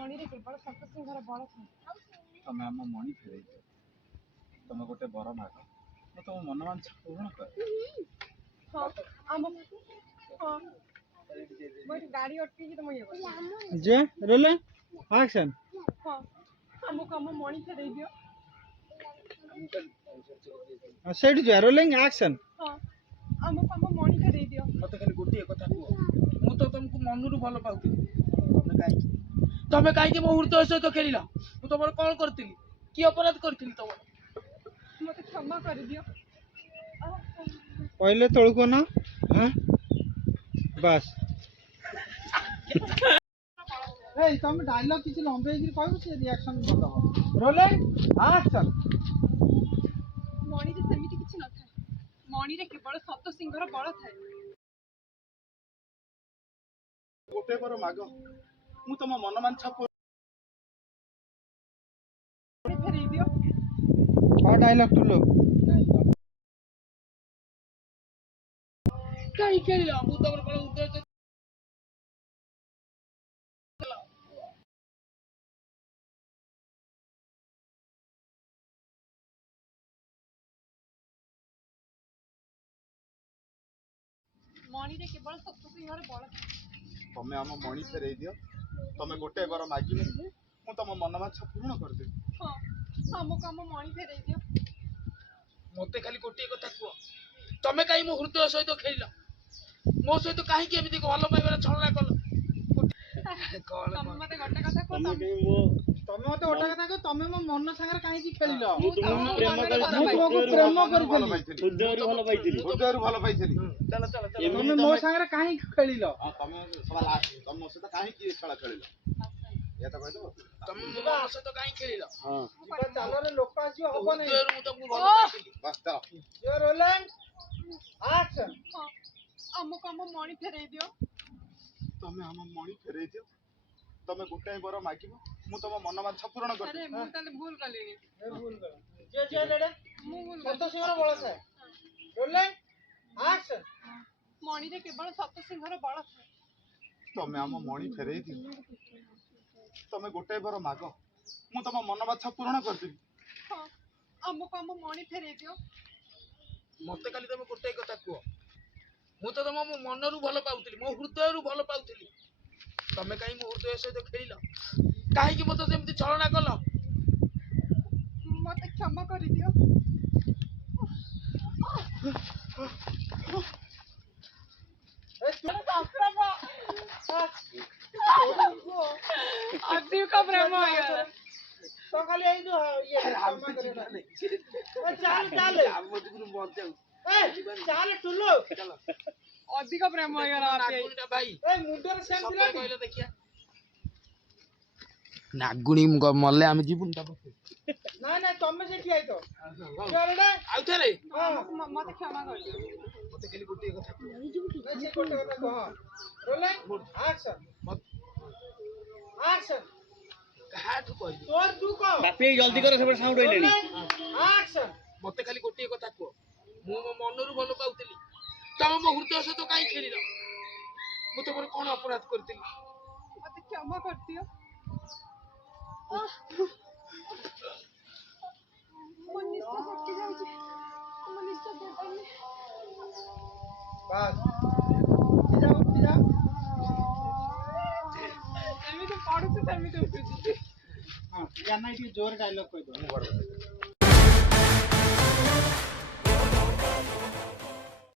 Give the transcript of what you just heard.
ମଣିରେ କେବଳ ସତସିଂହର ବଳ ଥାଏ। ତମେ ଆମ ମଣି ଫେରେଇ ଦିଅ। ତମେ ଗୋଟେ ବର ମାଗ, ମୁଁ ତମ ମନୋବାଞ୍ଛା ପୂରଣ କରେ। ଗାଡ଼ି ଅଟକେଇକି ତମ ଇଏ ଯେ ରୋଲିଂ ଆକ୍ସନ୍। ଆମକୁ ଆମ ମଣି ଫେରେଇ ଦିଅ। ସେଇଠି ଯିବା ରୋଲିଂ ଆକ୍ସନ୍। ଆମକୁ ଆମ ମଣି ଫେରେଇ ଦିଅ। ମତେ ଖାଲି ଗୋଟିଏ କଥା କୁହ, ମୁଁ ତ ତମକୁ ମନରୁ ଭଲ ପାଉଥିଲି, ତମେ କାହିଁକି ମୋ ହୃଦୟ ସହିତ ଖେଳିଲ? ମୁଁ ତମର କଣ କରିଥିଲି? କି ଅପରାଧ କରିଥିଲି ତମର? ମତେ କ୍ଷମା କରିଦିଅ। पहले तोड़को ना हाँ बस तुम डायलॉग किसी लंबे कहू से रिएक्शन भल हो रोलिंग एक्शन मणिरे सेमिति किछि न थाए। मणिरे केवल सतसिंहर बळ थाए। गोटे बर माग, ମୁଁ ତମ ମନୋବାଞ୍ଛା फेरेई दियो। और डायलॉग टू लो କାହିଁ ଖେଳିଲ? ମୁଁ ତମର କଣ ହୃଦୟ ସହିତ मणिरे केवल सतसिंहर बळ थाए। ତମେ ଆମ ମଣି ଫେରେଇ ଦିଅ। ତମେ ଗୋଟେ ବାର ମାଗିଲେ ମୁଁ ତମ ମନୋବାଞ୍ଛା ପୂରଣ କରିଦେବି। ଆମକୁ ଆମ ମଣି ଫେରେଇ ଦିଅ। ମତେ ଖାଲି ଗୋଟିଏ କଥା କୁହ, ତମେ କାହିଁ ମୋ ହୃଦୟ ସହିତ ଖେଳିଲ? ମୋ ସହିତ କାହିଁକି ଏମିତି ଭଲ ପାଇବାର ଛଳନା କଲ? ତମେ ମତେ ଗୋଟେ କଥା କୁହ। ତମେ ମତେ ଗୋଟେ କଥା କହ, ତମେ ମୋ ମନ ସାଙ୍ଗରେ କାହିଁକି ଖେଳିଲ? ମୁଁ ତୁମକୁ ପ୍ରେମ କରିଥିଲି ହୃଦୟରୁ ଭଲ ପାଇଥିଲି। ଚାଲ ଚାଲ ଚାଲ। ତମେ ମୋ ସାଙ୍ଗରେ କାହିଁକି ଖେଳିଲ? ତମେ ମୋ ସହିତ କାହିଁକି ଖେଳ ଖେଳିଲ? ଏଇଟା କହିଦବ। ତମେ ମୋ ସହିତ କାହିଁ ଖେଳିଲ? ଚାଲରେ ଲୋକ ଆସିବ ହବନି। ହୃଦୟରୁ ମୁଁ ତମକୁ ଭଲ ପାଇଥିଲି। ବାସ୍ ଚାଲ। Rolling action. ଆମକୁ ଆମ ମଣି ଫେରେଇ ଦିଅ। ତମେ ଆମ ମଣି ଫେରେଇ ଦିଅ। ତମେ ଗୋଟାଏ ବାର ମାଗିବ, ମୁଁ ତମ ମନୋବାଞ୍ଛା ପୂରଣ ଆରେ କରିଦେବି। ମୁଁ ତାହେଲେ ଭୁଲ କଲିଣି। ମୁଁ ଭୁଲ ସତସିଂହର ବଳ ଥାଏ। Rolling action. ମଣିରେ କେବଳ ସତସିଂହର ବଳ ଥାଏ। ତମେ ଆମ ମଣି ଫେରେଇ ଦିଅ। ତମେ ଗୋଟାଏ ବାର ମାଗ, ମୁଁ ତମ ମନୋବାଞ୍ଛା ପୂରଣ କରିଦେବି। ଆମକୁ ଆମ ମଣି ଫେରେଇ ଦିଅ। ମତେ ଖାଲି ତମେ ଗୋଟାଏ କଥା କୁହ, ମୁଁ ତ ତମ ମୋ ମନରୁ ଭଲ ପାଉଥିଲି, ମୋ ହୃଦୟରୁ ଭଲ ପାଉଥିଲି। ତମେ କାହିଁ ମୋ ହୃଦୟ ସହିତ ଖେଳିଲ? କାହିଁକି ମତେ ସେମିତି ଛଳନା କଲ? ମତେ କ୍ଷମା କରିଦିଅ। ଅଧିକ ପ୍ରେମ ହେଇଗଲା। तो खाली आई जो ये चाल चाल चाल टुल्लू ଅଧିକ ପ୍ରେମ ହେଇଗଲା। ଭାଇ मुंडर सेम दिला କହିଲ ଦେଖିଆ। ନାଗୁଣୀ ମଲେ ଆମେ ଯିବୁନି ତା ପାଖେ। ना ना तमे से ठिया तो ଆଉ ଥରେ ମତେ କ୍ଷମା କରିଦିଅ। ମତେ ଖାଲି ଗୋଟିଏ କଥା କୁହ। से कोटे କଥା कह रोलिंग एक्शन एक्शन କାହାଠୁ କହିବି? तोर तू कह ବାପି ଜଲ୍ଦି କର ସେପଟେ ସାଉଣ୍ଡ ହଇଲେଣି। एक्शन ମତେ ଖାଲି ଗୋଟିଏ କଥା କୁହ, ମୁଁ ମୋ ମନରୁ ଭଲ ପାଉଥିଲି, ତମେ ମୋ ହୃଦୟ ସହିତ କାହିଁ ଖେଳିଲ? ମୁଁ ତମର କଣ ଅପରାଧ କରିଥିଲି? ମତେ କ୍ଷମା କରିଦିଅ। ମୋ ନିଶ୍ୱାସ ଅଟକି ଯାଉଛି। ମୋ ନିଶ୍ୱାସ ହେଇପାରୁନି। बस ଏମିତି ପଢୁଛୁ ସେମିତି ଉଠୁଛି। हां या ना जोर डायलॉग कह दो।